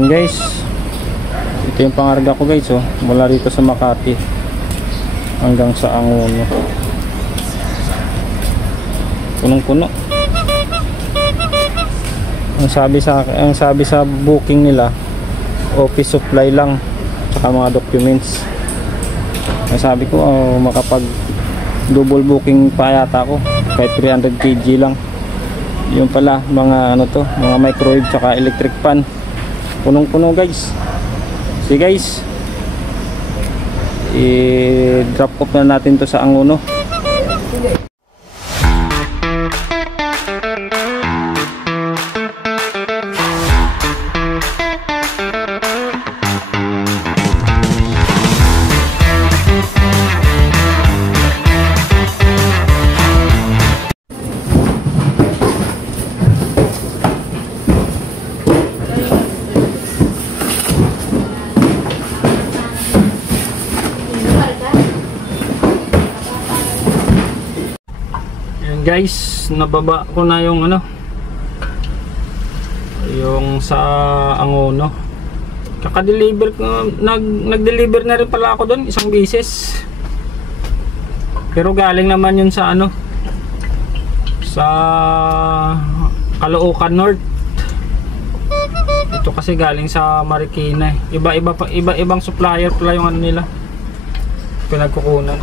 Ayan guys, ito yung pangarga ko guys, oh, mula rito sa Makati hanggang sa Angono. Punong-puno. Ang sabi sa booking nila, office supply lang saka mga documents. Ang sabi ko, makapag double booking pa yata ako kahit 300 kg lang. Yun pala, mga ano to, mga microwave saka electric pan. Punong-puno guys. See guys, i-drop off na natin to sa Angono. Guys, nababa ko na yung ano, yung sa Angono. Kaka-deliver ko, nag-deliver na rin pala ako doon isang beses. Pero galing naman yun sa ano, sa Caloocan North. Ito kasi galing sa Marikina. Iba-ibang supplier pala yung ano nila, pinagkukunan.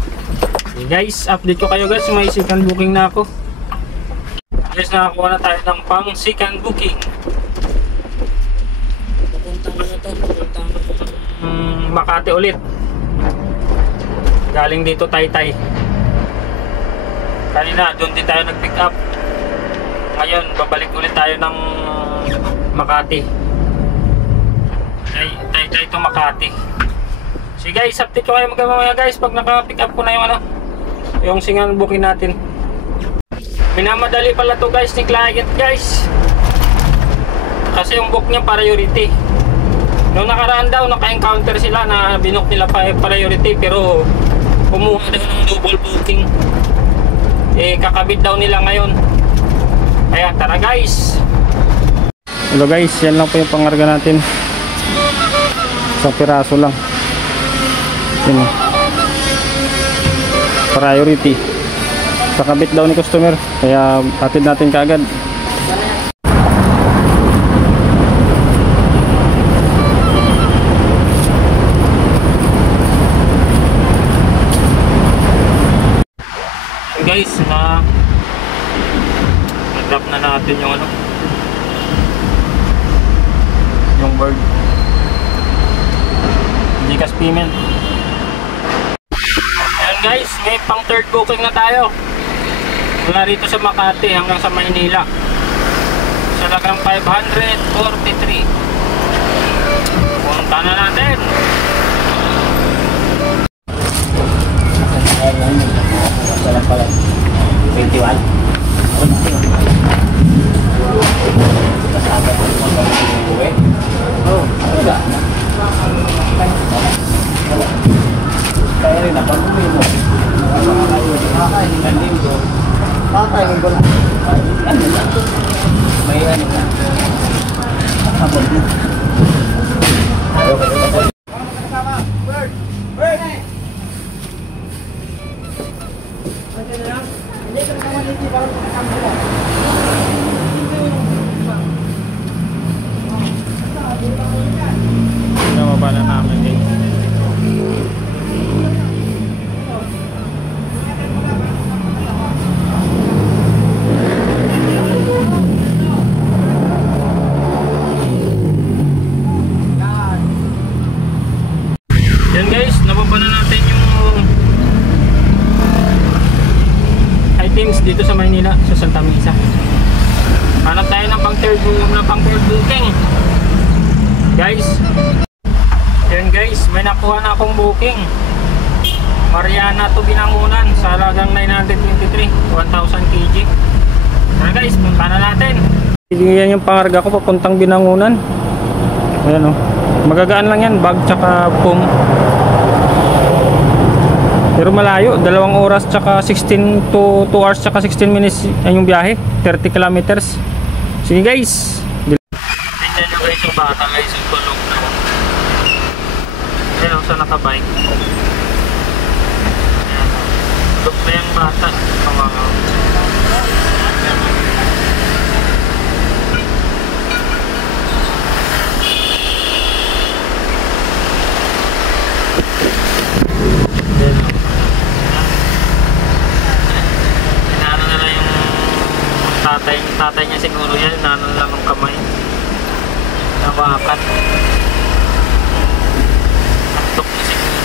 Guys, update ko kayo guys, may second booking na ako. Guys, nakakuha na tayo ng pang second booking. Pupunta na ito, Makati ulit. Galing dito Taytay. Kanina doon din tayo nag-pick up. Ngayon babalik ulit tayo ng Makati. Taytay to Makati. So guys, update ko kayo mamaya guys pag naka-pick up ko na yung ano, yung singan booking natin. Minamadali pala to guys ni client guys, kasi yung book niya priority. Noong nakaraan daw naka-encounter sila na binook nila pa priority, pero kumuha daw ng double booking. Kakabit daw nila ngayon. Kaya tara guys. Hello guys, yan lang po yung pangarga natin. Isang piraso lang. Yun, priority. Kakabit daw ni customer, kaya hatid natin kaagad. So guys, na-drop na natin yung ano, yung bird. Gcash payment. Guys, may pang third booking na tayo mula rito sa Makati hanggang sa Maynila sa lagang 543. Punta na natin. Pala 21. Kaya rin ako mo. Kakainin ko lang. May ano na. Habol din. Namaba na namin eh. Yan guys, nababa na natin yung items dito sa Maynila, sa Santa Mesa. Hanap tayo ng pang third booking guys. Yan guys, may nakuha na akong booking. Mariana to Binangonan sa halagang 923, 1,000 kg. Tara guys, punta na natin. Yan yung pangarga ko papuntang Binangonan. Ayan o, magagaan lang yan, bag tsaka foam. Pero malayo, 2 oras tsaka 16 to 2 hours tsaka 16 minutes yung biyahe, 30 kilometers. Sige guys, tingnan nyo guys yung bata guys, yung tulog na. Ayan, sa nakabike. Ayan, tulog na yung bata. Kawangaw. Tatay niya siguro yan, nanon lang ng kamay. Nawakan. Antok na siguro.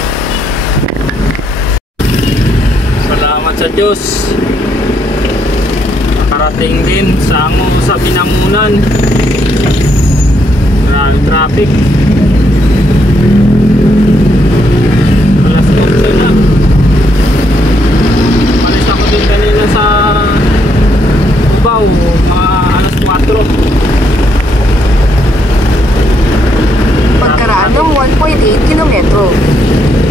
Salamat sa Diyos. Nakarating din sa Binangunan. Grabe traffic. Alas 11 na. Malis ako din kanina sa Cubao, mga alas 4. Pagkaraan ng 1.8 kilometro,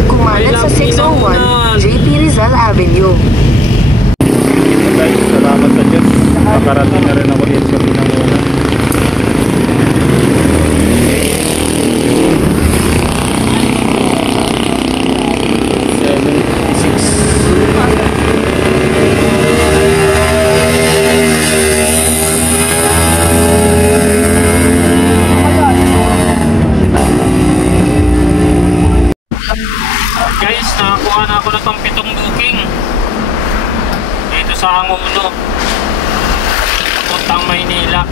kumanan sa 601 JP Rizal Avenue. Guys, salamat sa Diyos. Nakarating na rin ako dito sa Binangunan. Guys, nakakuha na ako ng pampitong booking dito sa Anguno puntang Maynila.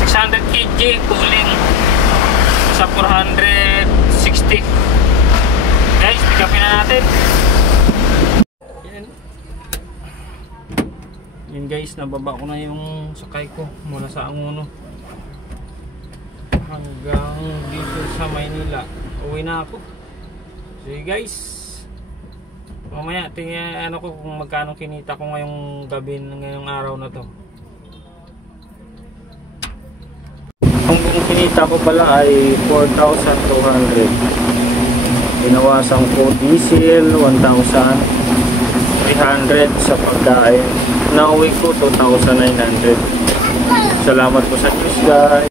600 kg cooling sa 460. Guys, pick upin na natin. Yan guys, nababa ko na yung sakay ko mula sa Anguno hanggang dito sa Maynila. Uwi na ako. Sige guys, mamaya tingnan ko kung magkano kinita ko ngayong gabi, ngayong araw na to. Ang kinita ko pala ay 4,200. Binawasan ko diesel 1,300 sa pagkain. Nauwi ko 2,900. Salamat po sa Diyos guys.